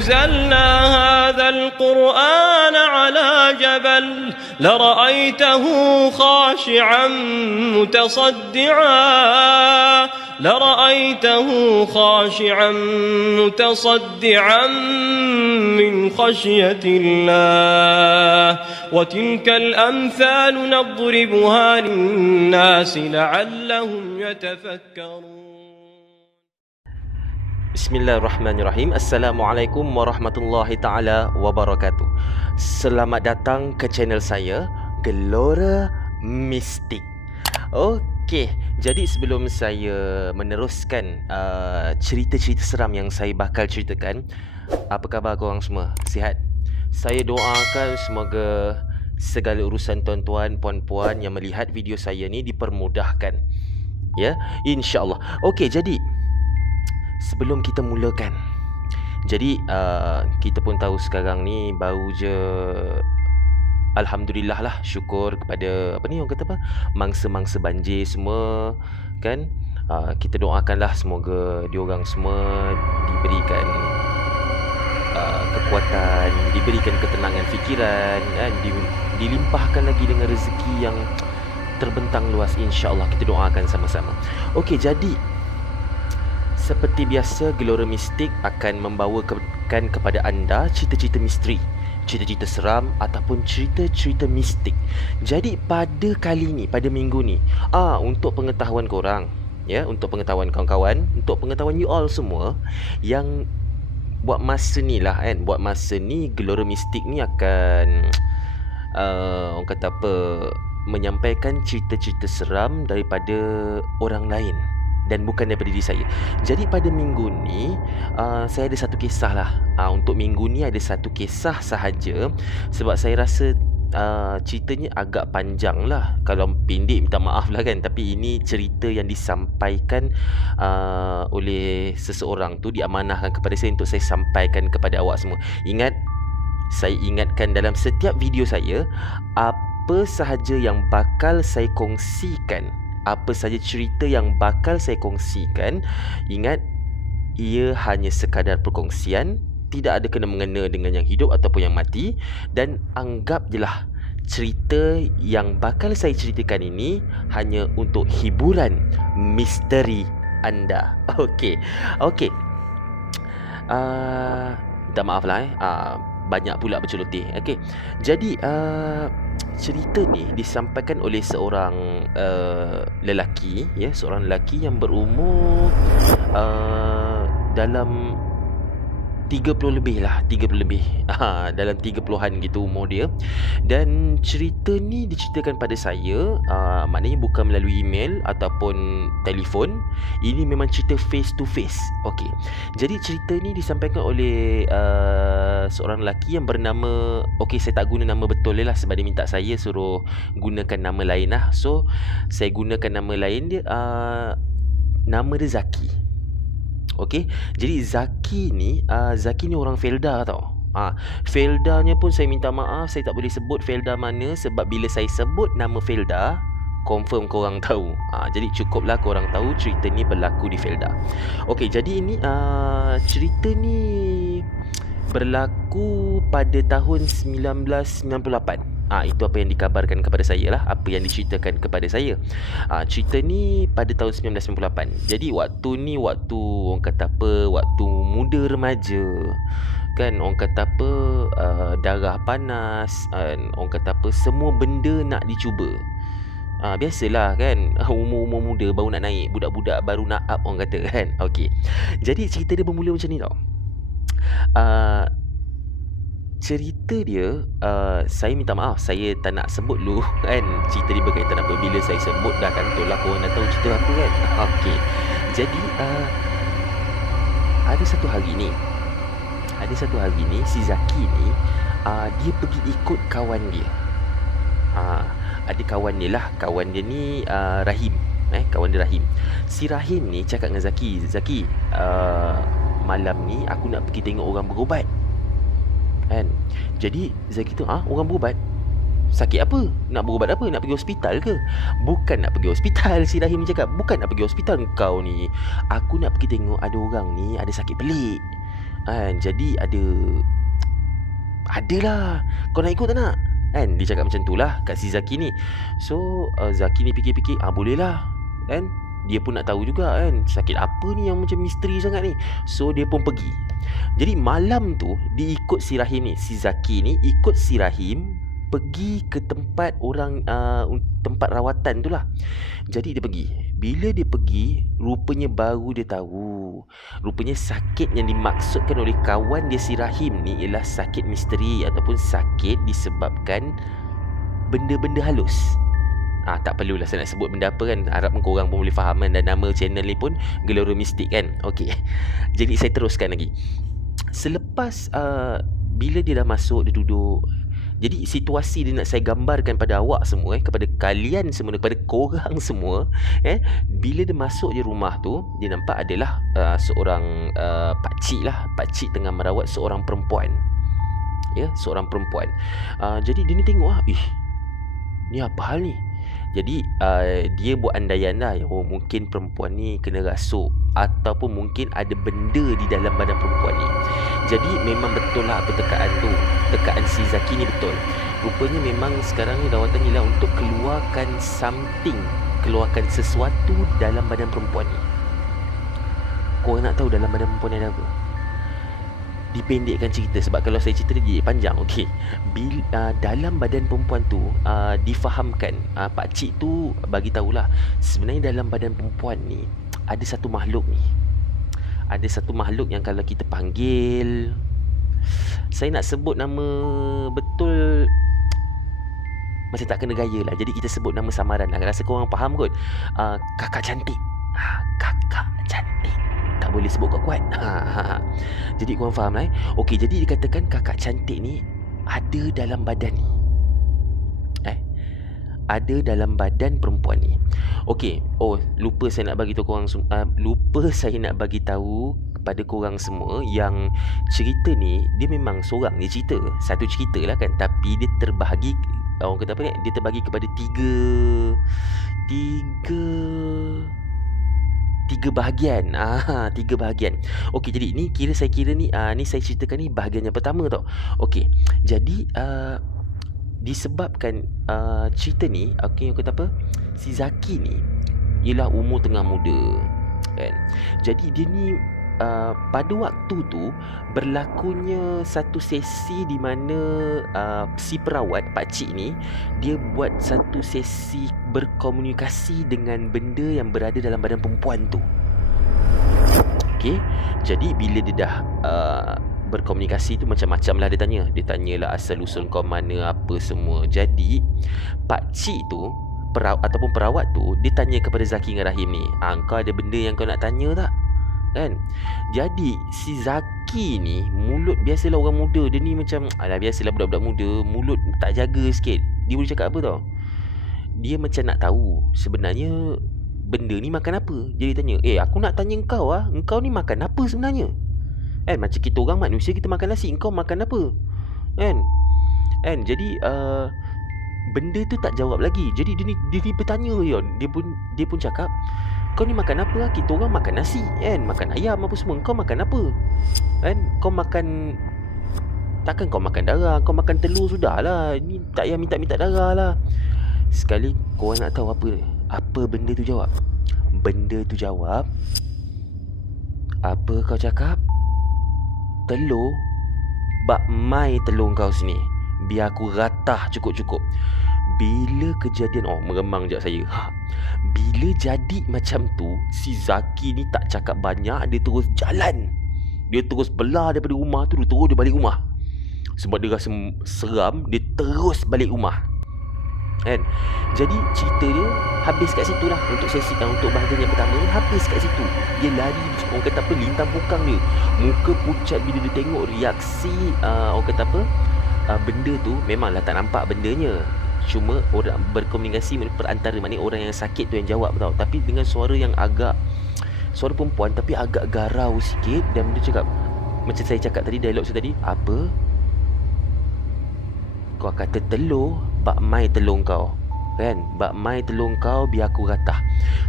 أنزلنا هذا القرآن على جبل لرأيته خاشعا متصدعا من خشية الله وتلك الأمثال نضربها للناس لعلهم يتفكرون. Bismillahirrahmanirrahim. Assalamualaikum warahmatullahi ta'ala wabarakatuh. Selamat datang ke channel saya, Gelora Mistik. Okey, jadi sebelum saya meneruskan cerita-cerita seram yang saya bakal ceritakan, apa khabar korang semua? Sihat? Saya doakan semoga segala urusan tuan-tuan, puan-puan yang melihat video saya ni dipermudahkan, ya, insya-Allah. Okey, jadi sebelum kita mulakan, jadi kita pun tahu sekarang ni baru je, alhamdulillah lah, syukur kepada orang kata mangsa-mangsa banjir semua kan. Kita doakanlah semoga diorang semua diberikan kekuatan, diberikan ketenangan fikiran kan, dilimpahkan lagi dengan rezeki yang terbentang luas, insya-Allah. Kita doakan sama-sama. Okey, jadi seperti biasa, Gelora Mistik akan membawakan kepada anda cerita-cerita misteri, cerita-cerita seram ataupun cerita-cerita mistik. Jadi pada kali ni, pada minggu ni, untuk pengetahuan korang, ya, untuk pengetahuan kawan-kawan, untuk pengetahuan you all semua yang buat masa ni lah kan, buat masa ni Gelora Mistik ni akan orang kata menyampaikan cerita-cerita seram daripada orang lain dan bukan daripada diri saya. Jadi pada minggu ni saya ada satu kisah lah. Untuk minggu ni ada satu kisah sahaja, sebab saya rasa ceritanya agak panjang lah. Kalau pendek minta maaf lah kan. Tapi ini cerita yang disampaikan oleh seseorang tu, diamanahkan kepada saya untuk saya sampaikan kepada awak semua. Ingat, saya ingatkan dalam setiap video saya, apa sahaja yang bakal saya kongsikan, apa saja cerita yang bakal saya kongsikan, ingat, ia hanya sekadar perkongsian, tidak ada kena-mengena dengan yang hidup ataupun yang mati. Dan anggap je lah cerita yang bakal saya ceritakan ini hanya untuk hiburan misteri anda. Okey. Minta maaf lah banyak pula berceloteh. Okey. Jadi cerita ni disampaikan oleh seorang lelaki, ya, seorang lelaki yang berumur dalam 30 lebih lah, 30 lebih. Dalam 30-an gitu umur dia. Dan cerita ni diceritakan pada saya, maknanya bukan melalui email ataupun telefon. Ini memang cerita face to face. Okey. Jadi cerita ni disampaikan oleh seorang lelaki yang bernama, okey, saya tak guna nama betul dia lah, sebab dia minta saya suruh gunakan nama lain lah. So saya gunakan nama lain dia, nama dia Zaki. Okey, jadi Zaki ni orang Felda tau. Feldanya pun saya minta maaf, saya tak boleh sebut Felda mana, sebab bila saya sebut nama Felda, confirm korang tahu. Jadi cukuplah korang tahu cerita ni berlaku di Felda. Okey, jadi ini cerita ni berlaku pada tahun 1998. Itu apa yang dikabarkan kepada saya lah, apa yang diceritakan kepada saya. Cerita ni pada tahun 1998. Jadi waktu ni, waktu orang kata waktu muda remaja kan, orang kata darah panas, orang kata semua benda nak dicuba. Biasalah kan, umur-umur muda baru nak naik, budak-budak baru nak up, orang kata kan. Okey. Jadi cerita dia bermula macam ni tau. cerita dia, saya minta maaf, saya tak nak sebut dulu kan. Cerita dia berkaitan apa. Bila saya sebut dah kan, betul lah korang dah tahu cerita apa kan. Okey. Jadi ada satu hari ni si Zaki ni dia pergi ikut kawan dia. Ada kawan dia lah. Kawan dia ni Rahim. Kawan dia Rahim. Si Rahim ni cakap dengan Zaki, malam ni aku nak pergi tengok orang berubat kan. Jadi Zaki tu, orang berubat? Sakit apa? Nak berubat apa? Nak pergi hospital ke? Bukan nak pergi hospital. Si Rahim cakap, bukan nak pergi hospital kau ni. Aku nak pergi tengok ada orang ni ada sakit pelik kan. Jadi adalah, kau nak ikut tak nak? Kan dia cakap macam tu lah kat si Zaki ni. So Zaki ni fikir-fikir, boleh lah kan. Dia pun nak tahu juga kan, sakit apa ni yang macam misteri sangat ni. So dia pun pergi. Jadi malam tu dia ikut si Rahim ni. Si Zaki ni ikut si Rahim pergi ke tempat orang, tempat rawatan tu lah. Jadi dia pergi. Bila dia pergi, rupanya baru dia tahu, rupanya sakit yang dimaksudkan oleh kawan dia si Rahim ni ialah sakit misteri ataupun sakit disebabkan benda-benda halus. Tak perlulah saya nak sebut benda apa kan. Harap korang pun boleh faham kan. Dan nama channel ni pun Gelora Mistik kan. Okey. Jadi saya teruskan lagi. Selepas bila dia dah masuk, dia duduk. Jadi situasi dia nak saya gambarkan pada awak semua, kepada kalian semua, kepada korang semua, bila dia masuk je rumah tu, dia nampak adalah seorang pakcik lah. Pakcik tengah merawat seorang perempuan. Seorang perempuan. Jadi dia ni tengok ni apa hal ni? Jadi dia buat andaian lah, mungkin perempuan ni kena rasuk ataupun mungkin ada benda di dalam badan perempuan ni. Jadi memang betul lah apa tekaan tu. Tekaan si Zaki ni betul. Rupanya memang sekarang ni rawatan ialah untuk keluarkan something, keluarkan sesuatu dalam badan perempuan ni. Korang nak tahu dalam badan perempuan ni ada apa? Dipendekkan cerita, sebab kalau saya cerita dia panjang. Okey. Dalam badan perempuan tu difahamkan, pakcik tu bagi tahulah, sebenarnya dalam badan perempuan ni ada satu makhluk ni. Ada satu makhluk yang kalau kita panggil, saya nak sebut nama betul macam tak kena gaya lah. Jadi kita sebut nama samaran lah. Rasa korang faham kot. Kakak cantik. Kakak cantik. Tak boleh sebut kuat-kuat. Jadi korang faham lah. Okey, jadi dikatakan kakak cantik ni ada dalam badan ni. Ada dalam badan perempuan ni. Okey. Lupa saya nak bagi tahu korang, lupa saya nak bagi tahu kepada korang semua yang cerita ni dia memang seorang dia cerita. Satu cerita lah kan, tapi dia terbahagi, orang kata apa ni? Dia terbagi kepada tiga bahagian. Tiga bahagian. Okey, jadi ni saya kira ni saya ceritakan ni bahagian yang pertama tau. Okey. Jadi disebabkan cerita ni, okey, kata apa? Si Zaki ni ialah umur tengah muda kan. Jadi dia ni pada waktu tu berlakunya satu sesi di mana si perawat pakcik ni dia buat satu sesi berkomunikasi dengan benda yang berada dalam badan perempuan tu. Okey. Jadi bila dia dah berkomunikasi tu macam-macam lah dia tanyalah asal usul kau mana apa semua. Jadi pakcik tu ataupun perawat tu dia tanya kepada Zaki dengan Rahim ni, kau ada benda yang kau nak tanya tak? Kan? Jadi si Zaki ni mulut, biasalah orang muda dia ni macam biasalah budak-budak muda mulut tak jaga sikit. Dia boleh cakap apa tau? Dia macam nak tahu sebenarnya benda ni makan apa. Jadi dia tanya, aku nak tanya engkau ni makan apa sebenarnya? Macam kita orang manusia, kita makan nasi, engkau makan apa? Kan? Jadi benda tu tak jawab lagi. Jadi dia ni bertanya je. Dia pun cakap, kau ni makan apa? Kita orang makan nasi kan, makan ayam apa semua. Kau makan apa? Kan? Kau makan, takkan kau makan darah? Kau makan telur sudahlah. Ni tak payah minta darah lah. Sekali korang nak tahu apa benda tu jawab? Benda tu jawab, apa kau cakap? Telur? Bak mai telur kau sini, biar aku ratah cukup-cukup. Bila kejadian, meremang sekejap saya. Bila jadi macam tu, si Zaki ni tak cakap banyak, dia terus jalan. Dia terus belah daripada rumah tu, dia terus dia balik rumah. Sebab dia rasa seram, dia terus balik rumah. Kan? Jadi cerita dia habis kat situ lah. Untuk sesi untuk bahagian yang pertama ni habis kat situ. Dia lari, orang kata apa, lintang pukang dia. Muka pucat bila dia tengok reaksi orang kata apa, benda tu. Memanglah tak nampak bendanya, cuma orang berkomunikasi perantara, maknanya orang yang sakit tu yang jawab tau. Tapi dengan suara yang agak, suara perempuan tapi agak garau sikit. Dan dia cakap, macam saya cakap tadi, dialog saya tadi, apa? Kau kata telur, bak mai telur kau, kan? Bak mai telur kau, biar aku ratah.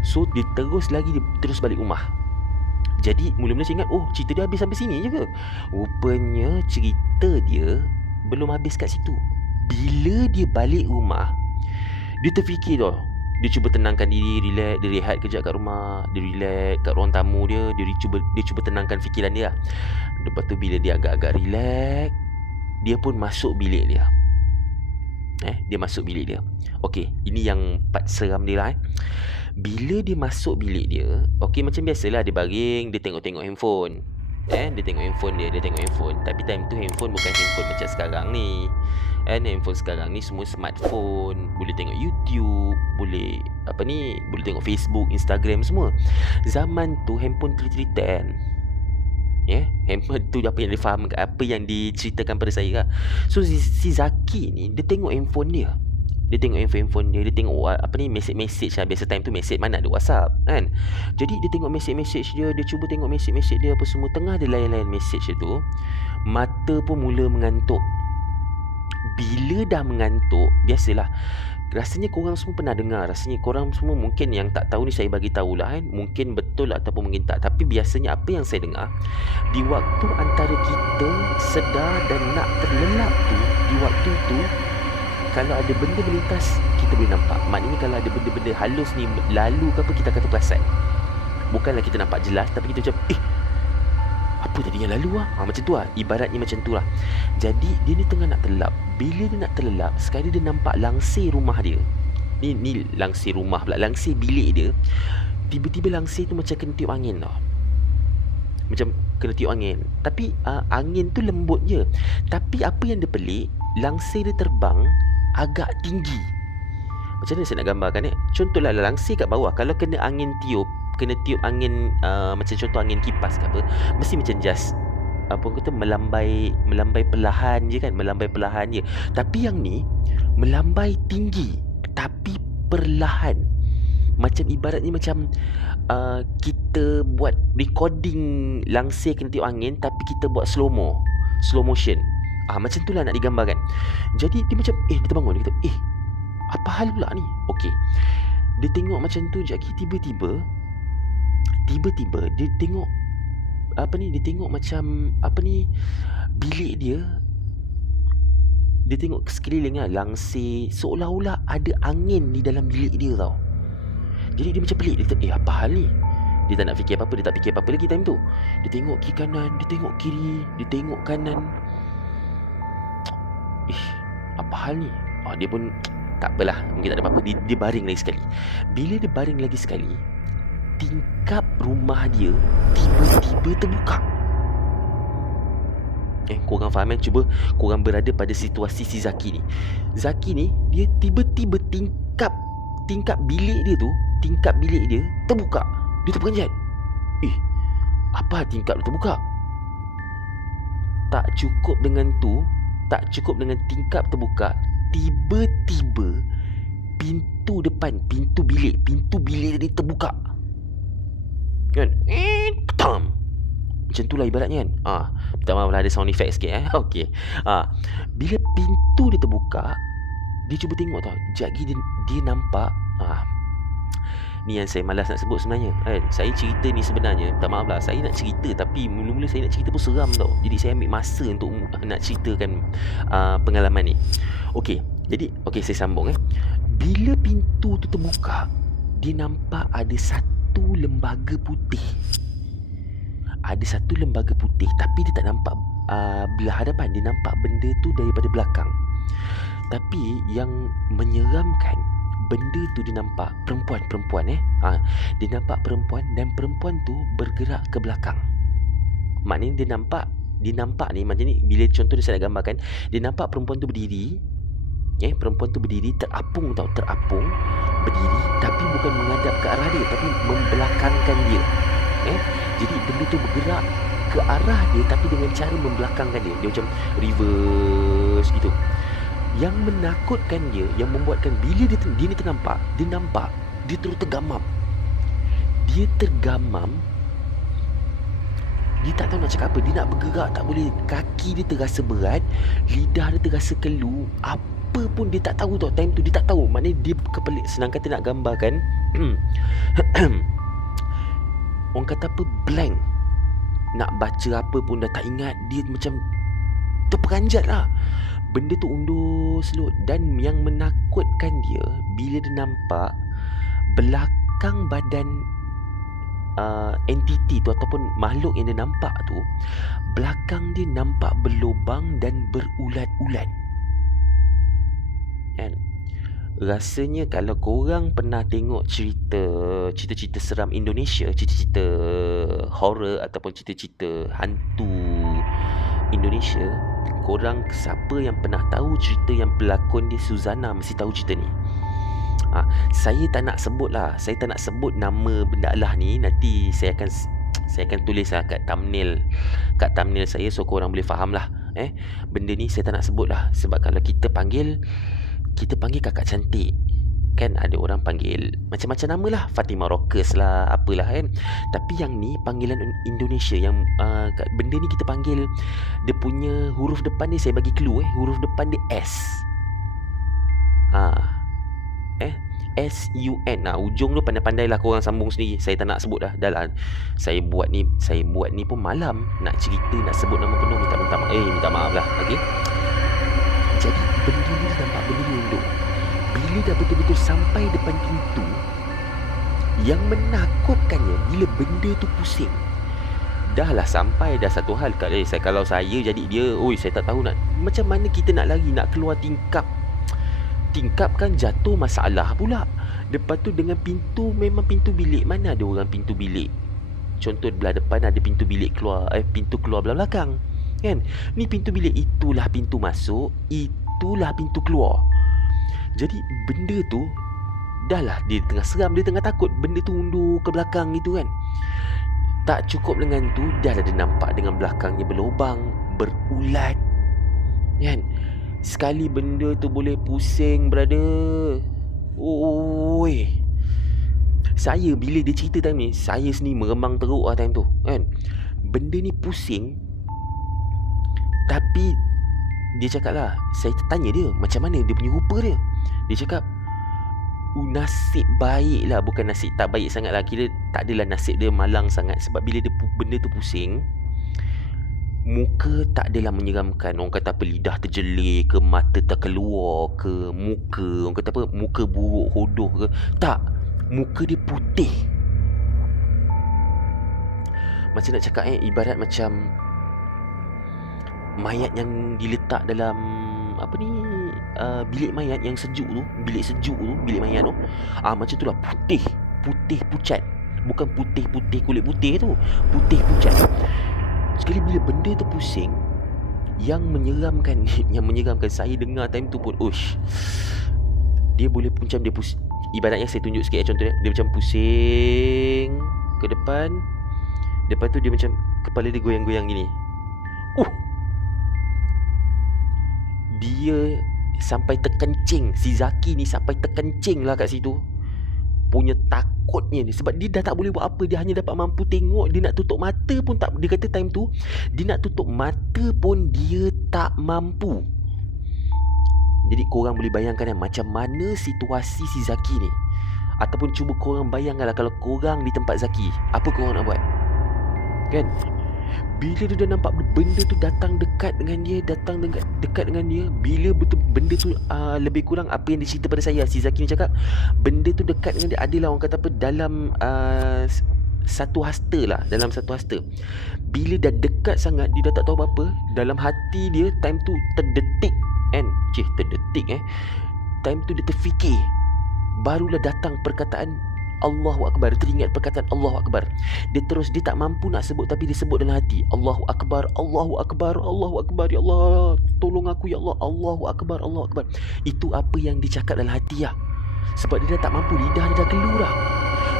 So dia terus lagi, dia terus balik rumah. Jadi mula-mula saya ingat, oh cerita dia habis sampai sini je ke? Rupanya cerita dia belum habis kat situ. Bila dia balik rumah, dia terfikir tau. Dia cuba tenangkan diri, relax, dia rehat kejap kat rumah, dia relax kat ruang tamu dia, dia cuba tenangkan fikiran dia. Lepas tu bila dia agak-agak relax, dia pun masuk bilik dia. Dia masuk bilik dia. Okey, ini yang part seram dia lah. Bila dia masuk bilik dia, okey, macam biasalah dia baring, dia tengok-tengok handphone. Dia tengok handphone dia tengok handphone. Tapi time tu handphone bukan handphone macam sekarang ni. Handphone sekarang ni semua smartphone, boleh tengok YouTube, boleh boleh tengok Facebook, Instagram semua. Zaman tu handphone cerita-cerita kan. Handphone tu apa yang dia faham, apa yang diceritakan pada saya lah. So si Zaki ni, dia tengok handphone dia. Dia tengok handphone dia, dia tengok message lah. Biasa time tu message, mana ada WhatsApp kan. Jadi dia tengok message dia, dia cuba tengok message dia apa semua. Tengah dia layan-layan message tu, mata pun mula mengantuk. Bila dah mengantuk, biasalah, rasanya korang semua pernah dengar. Rasanya korang semua mungkin yang tak tahu ni, saya bagi tahulah kan. Mungkin betul ataupun mungkin tak. Tapi biasanya apa yang saya dengar, di waktu antara kita sedar dan nak terlelap tu, di waktu tu, kalau ada benda melintas, kita boleh nampak. Maknanya kalau ada benda-benda halus ni lalu ke apa, kita akan terperasan. Bukanlah kita nampak jelas, tapi kita macam, apa tadi yang lalu lah? Macam tu lah. Ibaratnya macam tu lah. Jadi dia ni tengah nak terlelap. Bila dia nak terlelap, sekali dia nampak langsir rumah dia. Ni langsir rumah pula, langsir bilik dia. Tiba-tiba langsir tu macam kena tiup angin tau. Macam kena tiup angin. Tapi angin tu lembut je. Tapi apa yang dia pelik, langsir dia terbang agak tinggi. Macam mana saya nak gambarkan Contohlah langsir kat bawah, kalau kena angin tiup, kena tiup angin macam contoh angin kipas ke apa, mesti macam just kata melambai perlahan je kan, melambai perlahan je. Tapi yang ni melambai tinggi tapi perlahan. Macam ibaratnya macam kita buat recording langsir kena tiup angin, tapi kita buat slow motion. Macam tu lah nak digambarkan. Jadi dia macam dia terbangun, dia kata apa hal pula ni? Okey, dia tengok macam tu Jackie. Tiba-tiba dia tengok dia tengok macam bilik dia. Dia tengok sekeliling lah, langsir, seolah-olah ada angin di dalam bilik dia tau. Jadi dia macam pelik. Dia kata apa hal ni? Dia tak nak fikir apa-apa, dia tak fikir apa-apa lagi time tu. Dia tengok kiri kanan, dia tengok kiri, dia tengok kanan. Apa hal ni? Dia pun tak apalah, mungkin tak ada apa-apa. Dia baring lagi sekali. Bila dia baring lagi sekali, tingkap rumah dia tiba-tiba terbuka. Korang faham Cuba korang berada pada situasi si Zaki ni. Zaki ni, dia tiba-tiba tingkap bilik dia tu, tingkap bilik dia terbuka. Dia terperanjat. Apa tingkap dia terbuka? Tak cukup dengan tingkap terbuka, tiba-tiba pintu depan, pintu bilik dia terbuka. Kan? Ketam. Macam tu lah ibaratnya kan. Minta maaf lah, ada sound effect sikit Okey. Bila pintu dia terbuka, dia cuba tengok tau. Jagi dia nampak. Ni yang saya malas nak sebut sebenarnya kan. Saya cerita ni sebenarnya, minta maaf lah, saya nak cerita, tapi mula-mula saya nak cerita pun seram tau. Jadi saya ambil masa untuk nak ceritakan pengalaman ni. Okey, jadi saya sambung Bila pintu tu terbuka, dia nampak ada satu lembaga putih. Ada satu lembaga putih, tapi dia tak nampak belah hadapan. Dia nampak benda tu daripada belakang. Tapi yang menyeramkan, benda tu dia nampak perempuan. Dia nampak perempuan, dan perempuan tu bergerak ke belakang. Maknanya dia nampak dia nampak ni, macam ni, bila contoh dia saya nak gambarkan, dia nampak perempuan tu berdiri, perempuan tu berdiri, terapung, berdiri, tapi bukan menghadap ke arah dia, tapi membelakangkan dia. Jadi benda tu bergerak ke arah dia, tapi dengan cara membelakangkan dia. Dia macam reverse gitu. Yang menakutkan dia, yang membuatkan bila dia ni ternampak, dia terus tergamam. Dia tergamam. Dia tak tahu nak cakap apa. Dia nak bergerak tak boleh. Kaki dia terasa berat, lidah dia terasa kelu. Apa pun dia tak tahu tau. Time tu dia tak tahu. Maknanya dia kepelik. Senang kata nak gambarkan orang kata apa, blank. Nak baca apa pun dah tak ingat. Dia macam terperanjat lah. Benda tu undur slow. Dan yang menakutkan dia, bila dia nampak belakang badan entiti tu ataupun makhluk yang dia nampak tu, belakang dia nampak berlubang dan berulat-ulat. Kan? Rasanya kalau korang pernah tengok cerita-cerita seram Indonesia, cerita-cerita horror ataupun cerita-cerita hantu Indonesia, korang siapa yang pernah tahu cerita yang pelakon dia Suzana mesti tahu cerita ni. Saya tak nak sebut nama benda Allah ni. Nanti saya akan tulis lah kat thumbnail saya, so korang boleh faham lah. Benda ni saya tak nak sebut lah. Sebab kalau kita panggil kakak cantik, kan ada orang panggil macam-macam nama lah, Fatimah Rockers lah, apalah kan. Tapi yang ni panggilan Indonesia yang benda ni kita panggil, dia punya huruf depan ni saya bagi clue. Huruf depan dia S. S-U-N. Ujung tu pandai-pandai lah korang sambung sendiri. Saya tak nak sebut dah. Dah lah. Saya buat ni pun malam. Nak cerita, nak sebut nama penuh, minta maaf lah. Okay. Jadi benda ni nampak, benda ni undur. Bila dah betul-betul sampai depan pintu, yang menakutkannya bila benda tu pusing. Dah lah sampai dah satu hal. Kalau saya jadi dia, saya tak tahu nak macam mana kita nak lari, nak keluar tingkap kan jatuh masalah pula. Lepas tu dengan pintu, memang pintu bilik, mana ada orang pintu bilik. Contoh belah depan ada pintu bilik keluar, pintu keluar belah belakang. Kan? Ni pintu bilik, itulah pintu masuk, itulah pintu keluar. Jadi benda tu dah lah, dia tengah seram, dia tengah takut, benda tu undur ke belakang gitu kan. Tak cukup dengan tu, dah ada nampak dengan belakangnya berlubang, berulat. Kan? Sekali benda tu boleh pusing, brother. Saya bila dia cerita time ni, saya sendiri meremang teruk lah time tu kan. Benda ni pusing. Tapi dia cakap lah, saya tanya dia macam mana dia punya rupa dia. Dia cakap nasib baik lah. Bukan nasib tak baik sangat lah, kira tak adalah nasib dia malang sangat. Sebab bila benda tu pusing, muka tak adalah menyeramkan. Orang kata apa, lidah terjelir ke, mata terkeluar ke, muka orang kata apa, muka buruk hodoh ke. Tak, muka dia putih. Macam nak cakap ibarat macam mayat yang diletak dalam bilik mayat yang sejuk tu, bilik mayat tu. Macam tu lah, putih pucat. Bukan putih kulit putih tu, putih pucat. Sekali bila benda tu pusing, yang menyeramkan saya dengar time tu pun, dia boleh macam dia pusing. Ibaratnya saya tunjuk sikit contohnya, dia macam pusing ke depan. Lepas tu dia macam kepala dia goyang-goyang gini. Dia sampai terkencing. Si Zaki ni sampai terkencing lah kat situ. Punya takutnya ni. Sebab dia dah tak boleh buat apa. Dia hanya dapat mampu tengok. Dia nak tutup mata pun tak. Dia kata time tu, dia nak tutup mata pun dia tak mampu. Jadi korang boleh bayangkan macam mana situasi si Zaki ni. Ataupun cuba korang bayangkanlah kalau korang di tempat Zaki, apa korang nak buat? Kan? Bila dia dah nampak benda tu datang dekat dengan dia, bila betul benda tu lebih kurang apa yang dicerita pada saya, si Zaki ni cakap benda tu dekat dengan dia adalah orang kata apa, dalam satu hasta lah, dalam satu hasta. Bila dah dekat sangat, dia dah tak tahu apa-apa. Dalam hati dia time tu terdetik kan, time tu dia terfikir, barulah datang perkataan, Allahu Akbar. Teringat perkataan Allahu Akbar. Dia tak mampu nak sebut, tapi dia sebut dalam hati, Allahu Akbar, Allahu Akbar, Allahu Akbar, ya Allah, tolong aku ya Allah, Allahu Akbar, Allahu Akbar. Itu apa yang dia cakap dalam hati lah. Sebab dia dah tak mampu, lidah dia dah keluar lah.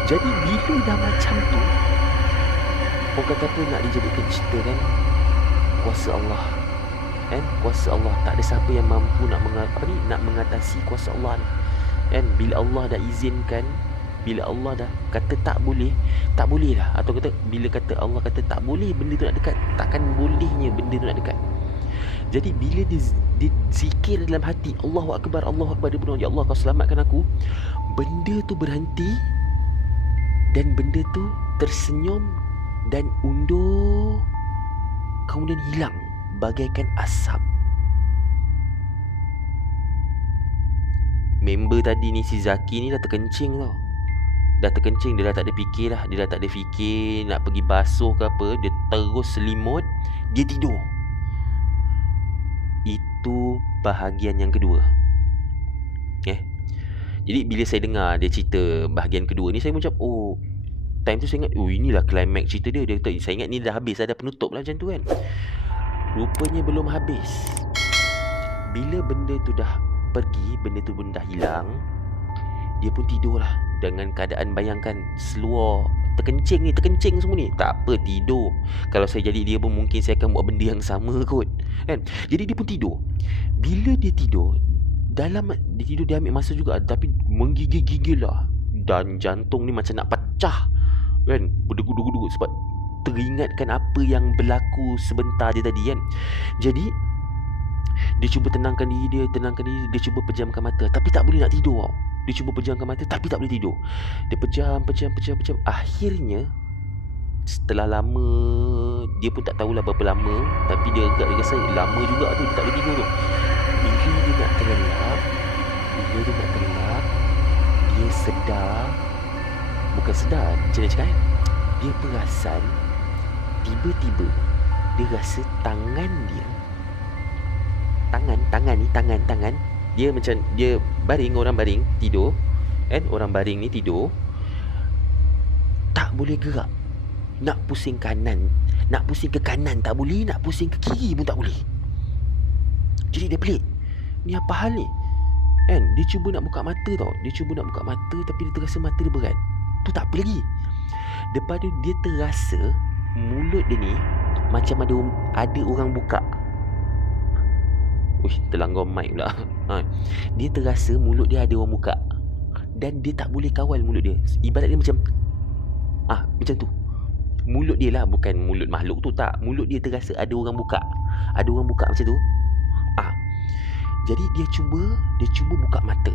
Jadi bila dah macam tu, orang kata apa nak dijadikan cerita kan, kuasa Allah kan, kuasa Allah. Tak ada siapa yang mampu nak mengatasi kuasa Allah ni kan. Bila Allah dah izinkan, bila Allah dah kata tak boleh lah. Atau kata bila kata Allah kata tak boleh benda tu nak dekat, takkan bolehnya benda tu nak dekat. Jadi bila dia zikir dalam hati, Allahu Akbar, Allahu Akbar, dia berdoa, ya Allah kau selamatkan aku, benda tu berhenti dan benda tu tersenyum dan undur, kemudian hilang bagaikan asap. Member tadi ni, si Zaki ni dah terkencing tau. Dah terkencing, dia dah tak ada fikir lah. Dia dah tak ada fikir nak pergi basuh ke apa. Dia terus selimut, dia tidur. Itu bahagian yang kedua. Jadi bila saya dengar dia cerita bahagian kedua ni, saya macam, oh, time tu saya ingat, oh inilah climax cerita dia. Dia kata, saya ingat ni dah habis, ada penutup lah macam tu kan. Rupanya belum habis. Bila benda tu dah pergi, benda tu pun dah hilang, dia pun tidur lah. Dengan keadaan bayangkan seluar terkencing semua ni. Tak apa, tidur. Kalau saya jadi dia pun mungkin saya akan buat benda yang sama kot kan. Jadi dia pun tidur. Bila dia tidur, dia ambil masa juga, tapi menggigil-gigil lah. Dan jantung ni macam nak pecah kan, berdegup-degup sebab teringatkan apa yang berlaku sebentar je tadi kan. Jadi dia cuba tenangkan diri dia. Dia cuba pejamkan mata, tapi tak boleh nak tidur tau. Dia cuba pejamkan mata, tapi tak boleh tidur. Dia pejam. Akhirnya setelah lama, dia pun tak tahulah berapa lama, tapi dia rasa lama juga tu, dia tak boleh tidur tu. Bila dia nak terlelap, dia sedar. Bukan sedar, macam mana cakap kan, dia perasan tiba-tiba dia rasa tangan dia, tangan dia macam, dia baring, orang baring tidur kan, orang baring ni tidur tak boleh gerak. Nak pusing kanan, nak pusing ke kanan tak boleh, nak pusing ke kiri pun tak boleh. Jadi dia pelik, ni apa hal ni kan. Dia cuba nak buka mata tau, tapi dia terasa mata dia berat. Tu tak apa lagi. Lepas tu dia terasa mulut dia ni macam ada orang buka. Terlanggar mic pula. Dia terasa mulut dia ada orang buka, dan dia tak boleh kawal mulut dia. Ibarat dia macam macam tu. Mulut dia lah, bukan mulut makhluk tu, tak. Mulut dia terasa ada orang buka. Ada orang buka macam tu. Jadi dia cuba buka mata.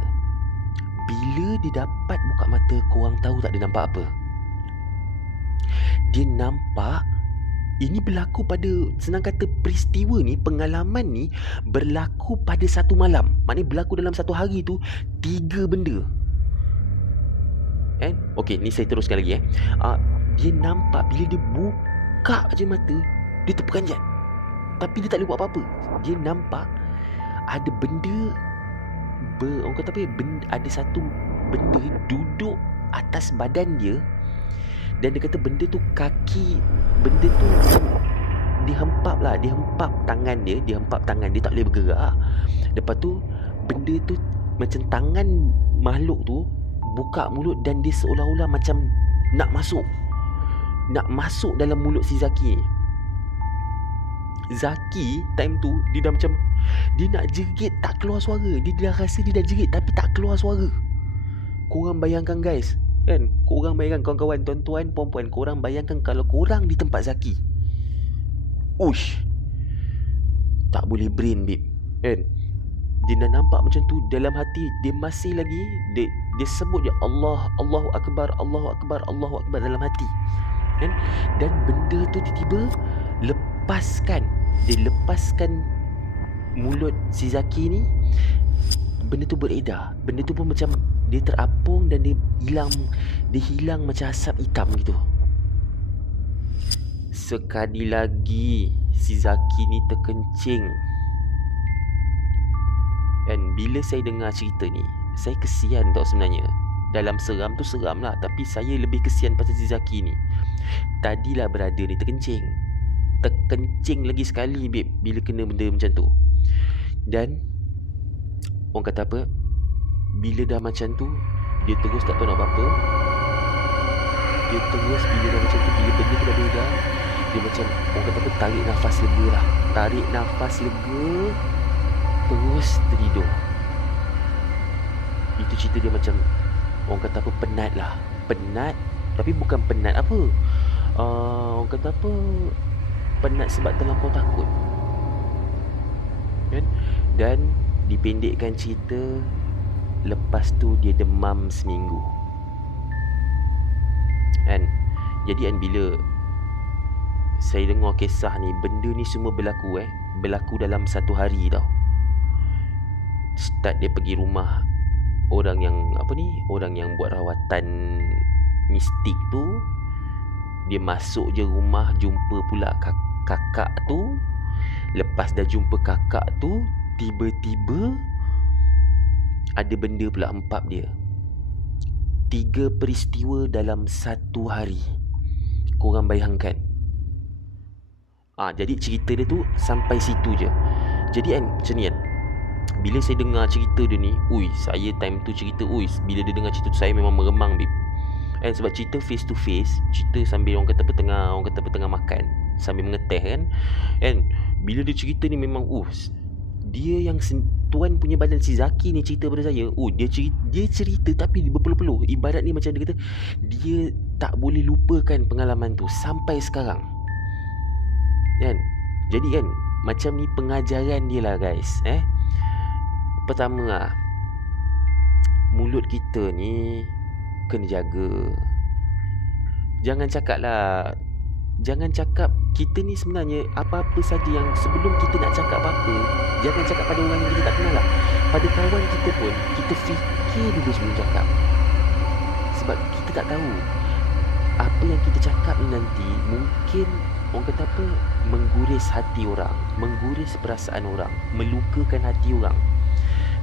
Bila dia dapat buka mata, korang tahu tak dia nampak apa? Dia nampak, ini berlaku pada, senang kata peristiwa ni, pengalaman ni berlaku pada satu malam. Maknanya berlaku dalam satu hari tu 3 benda. Okey, ni saya teruskan lagi. Dia nampak bila dia buka je mata, dia terperanjat, tapi dia tak boleh buat apa-apa. Dia nampak ada benda, orang kata apa, ada satu benda duduk atas badan dia. Dan dia kata benda tu benda tu dia hempap tangan dia, dia tak boleh bergerak. Lepas tu benda tu macam tangan makhluk tu buka mulut, dan dia seolah-olah macam nak masuk dalam mulut si Zaki ni. Zaki time tu dia dah macam, dia nak jerit tak keluar suara. Dia dah rasa dia dah jerit tapi tak keluar suara. Korang bayangkan guys kan, korang bayangkan kawan-kawan, tuan-tuan, puan-puan, korang bayangkan kalau korang di tempat Zaki. Tak boleh brain babe kan. Dia dah nampak macam tu, dalam hati dia masih lagi dia sebut je Allahu Akbar, Allahu Akbar, Allahu Akbar dalam hati kan. Dan benda tu tiba-tiba dia lepaskan mulut si Zaki ni. Benda tu beredar. Benda tu pun macam dia terapung dan dia hilang macam asap hitam gitu. Sekali lagi si Zaki ni terkencing. Dan bila saya dengar cerita ni, saya kesian tau sebenarnya. dalam seram tu seram lah, tapi saya lebih kesian pasal si Zaki ni. Tadilah brother ni terkencing lagi sekali babe bila kena benda macam tu. Dan orang kata apa, bila dah macam tu dia terus tak tahu nak apa. Dia terus bila dah macam tu, bila benda tu dah beredar, dia macam orang kata apa, tarik nafas lega, terus tertidur. Itu cerita dia macam orang kata apa, penat, tapi bukan penat apa, orang kata apa, penat sebab terlampau takut kan. Dan dipendekkan cerita, lepas tu dia demam seminggu kan. Jadi kan bila saya dengar kisah ni, benda ni semua berlaku dalam satu hari tau. Start dia pergi rumah orang yang buat rawatan mistik tu. Dia masuk je rumah, jumpa pula kakak tu. Lepas dah jumpa kakak tu, tiba-tiba ada benda pula empap dia. 3 peristiwa dalam satu hari. Korang bayangkan. Jadi cerita dia tu sampai situ je. Jadi kan macam ni kan, bila saya dengar cerita dia ni, saya time tu cerita, bila dia dengar cerita tu saya memang meremang babe. Sebab cerita face to face, cerita sambil orang kata apa tengah makan, sambil mengeteh kan. Bila dia cerita ni memang dia yang tuan punya badan si Zaki ni cerita pada saya. Dia cerita tapi berpeluh-peluh. Ibarat ni macam dia kata dia tak boleh lupakan pengalaman tu sampai sekarang. Kan? Jadi kan macam ni pengajaran dia lah guys. Pertama mulut kita ni kena jaga. Jangan cakap kita ni sebenarnya apa-apa saja yang sebelum kita nak cakap apa-apa, jangan cakap pada orang yang kita tak kenal lah. Pada kawan kita pun, kita fikir dulu sebelum cakap. Sebab kita tak tahu apa yang kita cakap ni nanti mungkin orang kata apa, mengguris hati orang, mengguris perasaan orang, melukakan hati orang.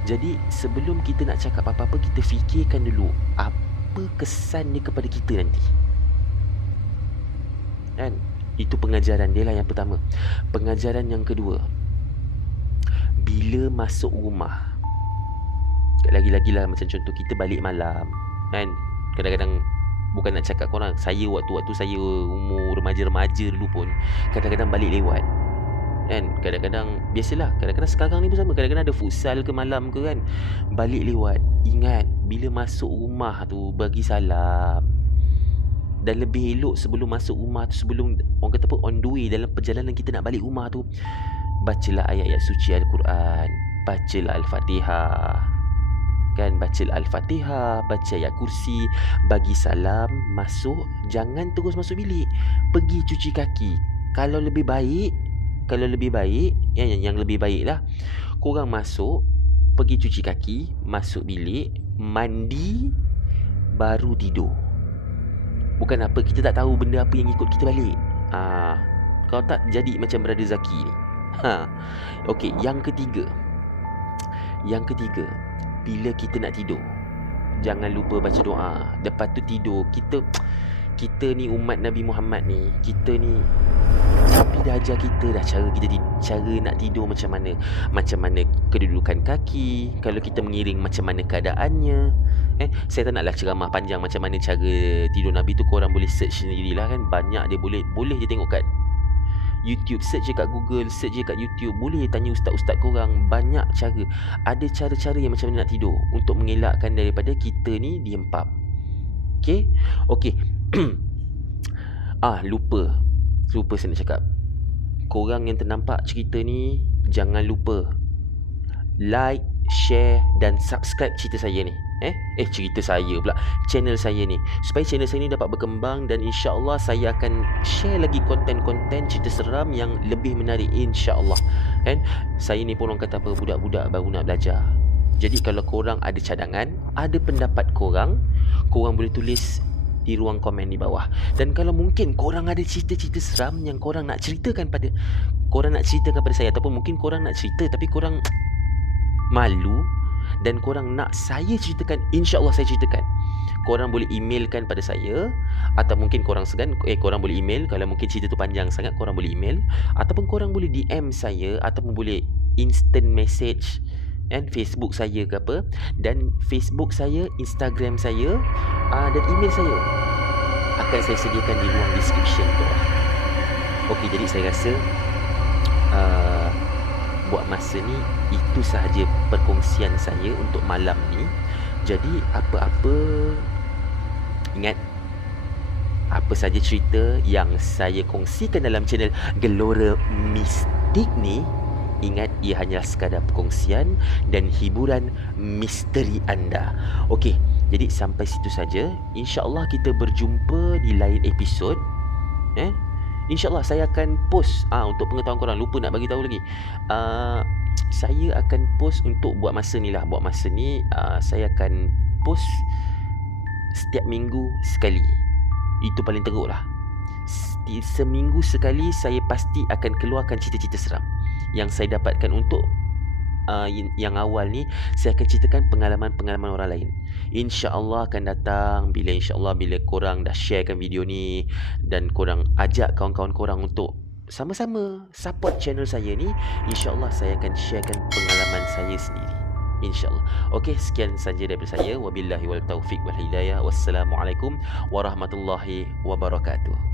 Jadi sebelum kita nak cakap apa-apa, kita fikirkan dulu apa kesan dia kepada kita nanti. Kan? Itu pengajaran dia lah yang pertama. Pengajaran yang kedua, bila masuk rumah, lagi-lagi lah macam contoh kita balik malam kan. Kadang-kadang bukan nak cakap korang, saya waktu saya umur remaja-remaja dulu pun kadang-kadang balik lewat kan. Kadang-kadang biasalah, kadang-kadang sekarang ni pun sama, kadang-kadang ada futsal ke malam ke kan, balik lewat. Ingat bila masuk rumah tu bagi salam. Dan lebih elok sebelum masuk rumah tu, sebelum orang kata apa, on the way dalam perjalanan kita nak balik rumah tu, bacalah ayat-ayat suci Al-Quran, bacalah Al-Fatihah kan, bacalah Al-Fatihah, baca ayat kursi, bagi salam, masuk. Jangan terus masuk bilik, pergi cuci kaki. Kalau lebih baik yang lebih baik lah, korang masuk, pergi cuci kaki, masuk bilik, mandi, baru tidur. Bukan apa, kita tak tahu benda apa yang ikut kita balik. Kau tak jadi macam Brother Zaki ni. Okey, yang ketiga, bila kita nak tidur, jangan lupa baca doa. Lepas tu tidur. Kita ni umat Nabi Muhammad ni, kita ni Nabi dah ajar kita dah cara nak tidur macam mana. Macam mana kedudukan kaki, kalau kita mengiring macam mana keadaannya. Saya tak naklah ceramah panjang macam mana cara tidur Nabi tu. Korang boleh search sendirilah kan. Banyak dia, boleh je tengok kat YouTube, search je kat Google, search je kat YouTube. Boleh tanya ustaz-ustaz korang. Banyak cara. Ada cara-cara yang macam mana nak tidur untuk mengelakkan daripada kita ni diempap. Okay. Lupa saya nak cakap. Korang yang ternampak cerita ni, jangan lupa like, share dan subscribe cerita saya ni. Cerita saya pula, channel saya ni, supaya channel saya ni dapat berkembang. Dan insya-Allah saya akan share lagi konten-konten cerita seram yang lebih menarik, insya-Allah. Kan? Saya ni pun orang kata apa, budak-budak baru nak belajar. Jadi kalau korang ada cadangan, ada pendapat korang boleh tulis di ruang komen di bawah. Dan kalau mungkin korang ada cerita-cerita seram yang korang nak ceritakan pada saya, ataupun mungkin korang nak cerita tapi korang malu, dan korang nak saya ceritakan, insya-Allah saya ceritakan. Korang boleh emailkan pada saya, atau mungkin korang segan, korang boleh email. Kalau mungkin cerita tu panjang sangat, korang boleh email, ataupun korang boleh DM saya, ataupun boleh instant message Facebook saya ke apa. Dan Facebook saya, Instagram saya, dan email saya akan saya sediakan di ruang description bawah. Okey, jadi saya rasa buat masa ni itu sahaja perkongsian saya untuk malam ni. Jadi apa-apa, ingat, apa saja cerita yang saya kongsikan dalam channel Gelora Mistik ni, ingat ia hanyalah sekadar perkongsian dan hiburan misteri anda. Okey, jadi sampai situ saja. InsyaAllah kita berjumpa di lain episod. InsyaAllah saya akan post untuk pengetahuan korang, lupa nak bagi tahu lagi. Saya akan post untuk buat masa ni lah. Buat masa ni saya akan post setiap minggu sekali. Itu paling teruk lah. Seminggu sekali saya pasti akan keluarkan cerita-cerita seram yang saya dapatkan. Untuk yang awal ni saya akan ceritakan pengalaman-pengalaman orang lain. InsyaAllah akan datang bila, insyaAllah bila korang dah sharekan video ni dan korang ajak kawan-kawan korang untuk sama-sama support channel saya ni, InsyaAllah saya akan sharekan pengalaman saya sendiri, InsyaAllah. Okey, sekian saja daripada saya. Wabillahi wal taufiq wal hidayah. Wassalamualaikum warahmatullahi wabarakatuh.